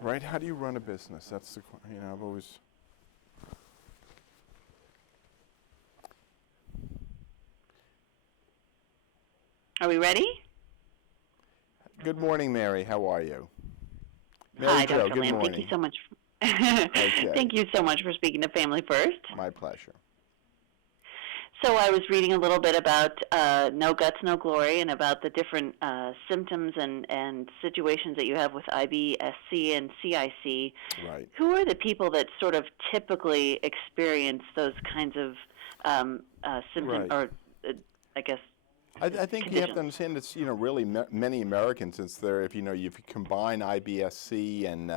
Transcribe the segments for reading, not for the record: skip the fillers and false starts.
right? How do you run a business? That's the, I've always. Are we ready? Good morning, Mary. How are you? Hi, Marijo, Dr. good Lamm. Thank you morning. so much. Okay, Thank you so much for speaking to Family First. my pleasure. So I was reading a little bit about No Guts, No Glory and about the different symptoms and situations that you have with IBS-C and CIC. Right. Who are the people that sort of typically experience those kinds of symptoms, Right. or I guess I think you have to conditions? understand it's really many Americans, since they're, if if you combine IBS-C and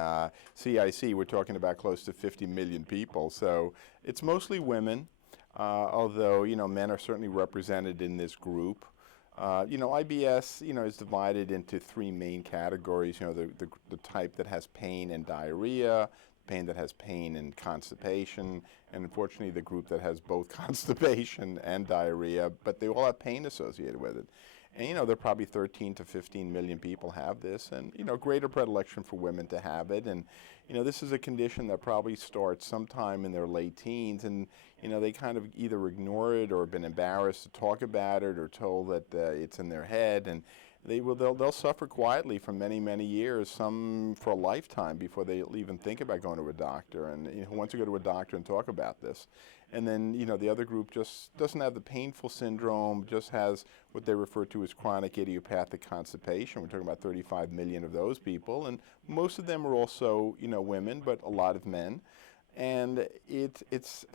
CIC, we're talking about close to 50 million people. So it's mostly women, although men are certainly represented in this group. IBS is divided into three main categories. The type that has pain and diarrhea, pain that has pain and constipation, and unfortunately the group that has both constipation and diarrhea, but they all have pain associated with it. And there are probably 13 to 15 million people have this, and greater predilection for women to have it. And this is a condition that probably starts sometime in their late teens, and they kind of either ignore it or have been embarrassed to talk about it or told that it's in their head, and they'll suffer quietly for many years, some for a lifetime, before they even think about going to a doctor. And who wants to go to a doctor and talk about this? And then the other group just doesn't have the painful syndrome, just has what they refer to as chronic idiopathic constipation. We're talking about 35 million of those people, and most of them are also women, but a lot of men. And it's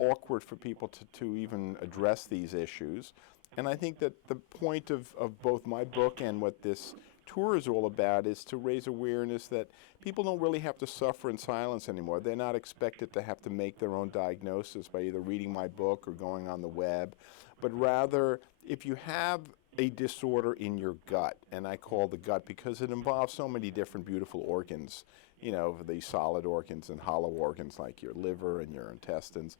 awkward for people to even address these issues. And I think that the point of both my book and what this tour is all about is to raise awareness that people don't really have to suffer in silence anymore. They're not expected to have to make their own diagnosis by either reading my book or going on the web, but rather if you have a disorder in your gut, and I call the gut because it involves so many different beautiful organs, the solid organs and hollow organs like your liver and your intestines.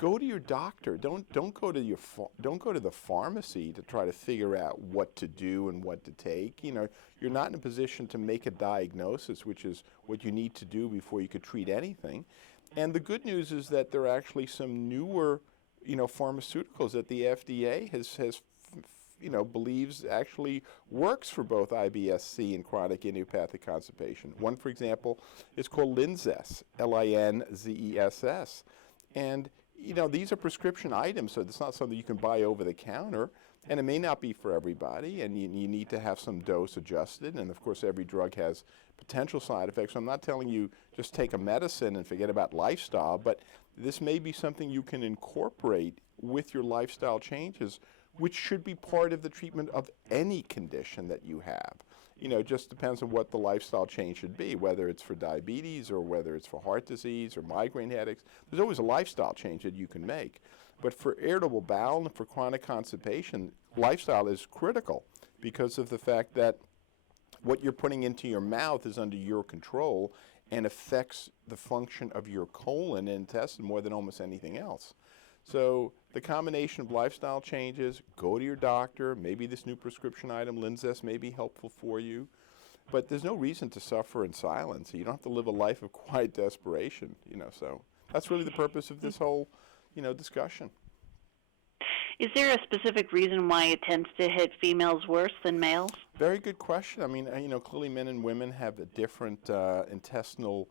Go to your doctor. Don't go to the pharmacy to try to figure out what to do and what to take. You're not in a position to make a diagnosis, which is what you need to do before you could treat anything. And the good news is that there are actually some newer, pharmaceuticals that the FDA has believes actually works for both IBS-C and chronic idiopathic constipation. One, for example, is called Linzess, Linzess, and these are prescription items, so it's not something you can buy over the counter, and it may not be for everybody, and you need to have some dose adjusted, and of course every drug has potential side effects. So I'm not telling you just take a medicine and forget about lifestyle, but this may be something you can incorporate with your lifestyle changes, which should be part of the treatment of any condition that you have. It just depends on what the lifestyle change should be, whether it's for diabetes or whether it's for heart disease or migraine headaches. There's always a lifestyle change that you can make. But for irritable bowel and for chronic constipation, lifestyle is critical because of the fact that what you're putting into your mouth is under your control and affects the function of your colon and intestine more than almost anything else. So the combination of lifestyle changes, go to your doctor, maybe this new prescription item, Linzess, may be helpful for you, but there's no reason to suffer in silence. You don't have to live a life of quiet desperation, so that's really the purpose of this whole, discussion. Is there a specific reason why it tends to hit females worse than males? Very good question. I mean, clearly men and women have a different intestinal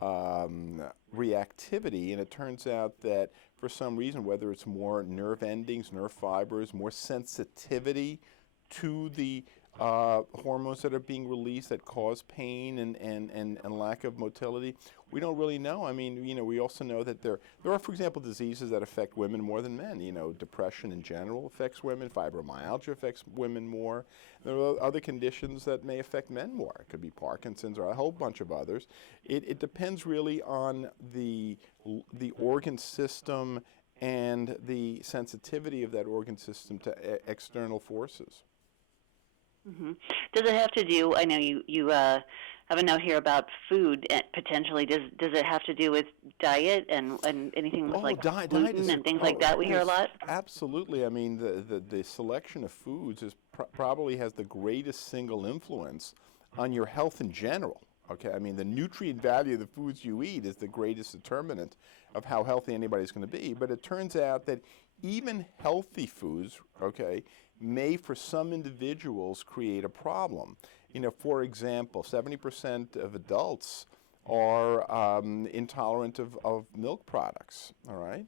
reactivity, and it turns out that for some reason, whether it's more nerve endings, nerve fibers, more sensitivity to the hormones that are being released that cause pain and lack of motility, we don't really know. I mean, we also know that there are, for example, diseases that affect women more than men. Depression in general affects women. Fibromyalgia affects women more. There are other conditions that may affect men more. It could be Parkinson's or a whole bunch of others. It depends really on the organ system and the sensitivity of that organ system to external forces. Mm-hmm. Does it have to do, I know you have a note here about food potentially. Does it have to do with diet and anything with gluten and things like that we hear a lot? Absolutely. I mean, the selection of foods is probably has the greatest single influence on your health in general. Okay, I mean, the nutrient value of the foods you eat is the greatest determinant of how healthy anybody's going to be. But it turns out that even healthy foods, okay, may for some individuals create a problem. For example, 70% of adults are intolerant of milk products, all right?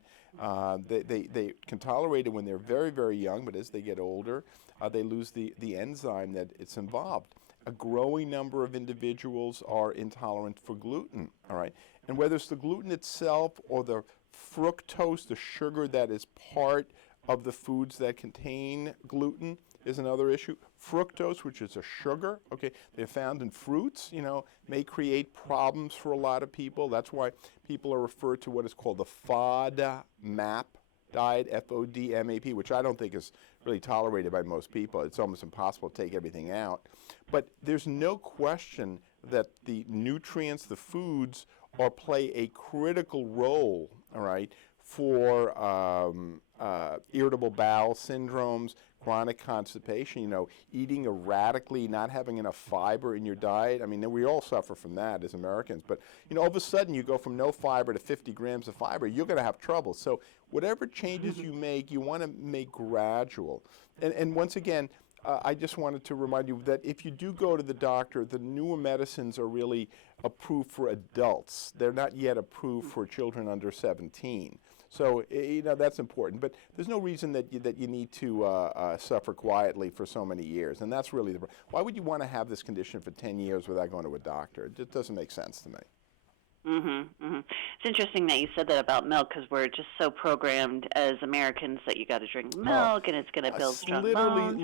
They can tolerate it when they're very, very young, but as they get older, they lose the enzyme that it's involved. A growing number of individuals are intolerant for gluten, all right? And whether it's the gluten itself or the fructose, the sugar that is part of the foods that contain gluten, is another issue. Fructose, which is a sugar, okay, they're found in fruits, may create problems for a lot of people. That's why people are referred to what is called the FODMAP diet, FODMAP, which I don't think is really tolerated by most people. It's almost impossible to take everything out. But there's no question that the nutrients, the foods, play a critical role, all right, for irritable bowel syndromes, chronic constipation, eating erratically, not having enough fiber in your diet. I mean, we all suffer from that as Americans. But, all of a sudden you go from no fiber to 50 grams of fiber, you're going to have trouble. So whatever changes you make, you want to make gradual. And once again, I just wanted to remind you that if you do go to the doctor, the newer medicines are really approved for adults. They're not yet approved for children under 17. So, that's important. But there's no reason that you need to suffer quietly for so many years. And that's really why would you want to have this condition for 10 years without going to a doctor? It just doesn't make sense to me. It's interesting that you said that about milk, because we're just so programmed as Americans that you got to drink milk and it's going to build strong bones.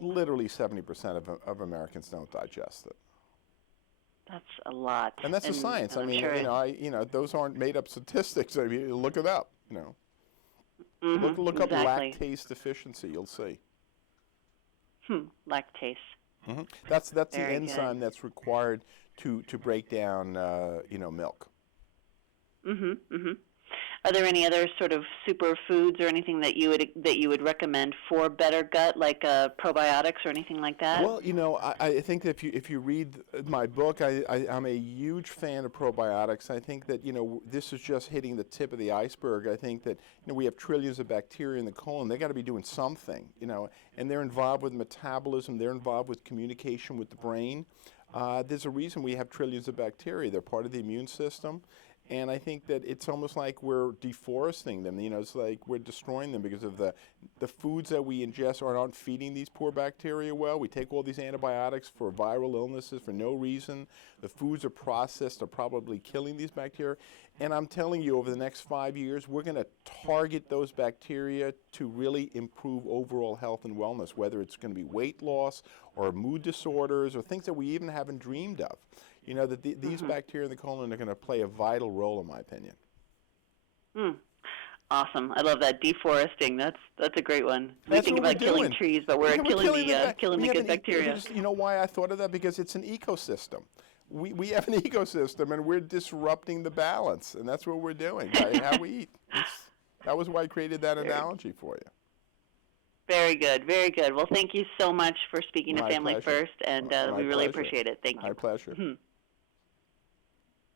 Literally 70% of Americans don't digest it. That's a lot. And that's the science. I mean, sure those aren't made up statistics. I mean, look it up. Look up lactase deficiency. You'll see. Lactase. That's the enzyme that's required to break down milk. Are there any other sort of superfoods or anything that you would recommend for better gut, like probiotics or anything like that? Well, I think that if you read my book, I'm a huge fan of probiotics. I think that this is just hitting the tip of the iceberg. I think that we have trillions of bacteria in the colon. They got to be doing something, and they're involved with metabolism. They're involved with communication with the brain. There's a reason we have trillions of bacteria. They're part of the immune system. And I think that it's almost like we're deforesting them. It's like we're destroying them because of the foods that we ingest aren't feeding these poor bacteria well. We take all these antibiotics for viral illnesses for no reason. The foods are processed are probably killing these bacteria. And I'm telling you, over the next 5 years, we're going to target those bacteria to really improve overall health and wellness, whether it's going to be weight loss or mood disorders or things that we even haven't dreamed of. These bacteria in the colon are going to play a vital role, in my opinion. Awesome! I love that, deforesting. That's a great one. We That's think what about we're killing doing. trees, but we're killing the good bacteria. You know why I thought of that? Because it's an ecosystem. We have an ecosystem, and we're disrupting the balance, and that's what we're doing by how we eat. That was why I created that analogy for you. Very good, very good. Well, thank you so much for speaking to Family First, and we really appreciate it. Thank you. My pleasure.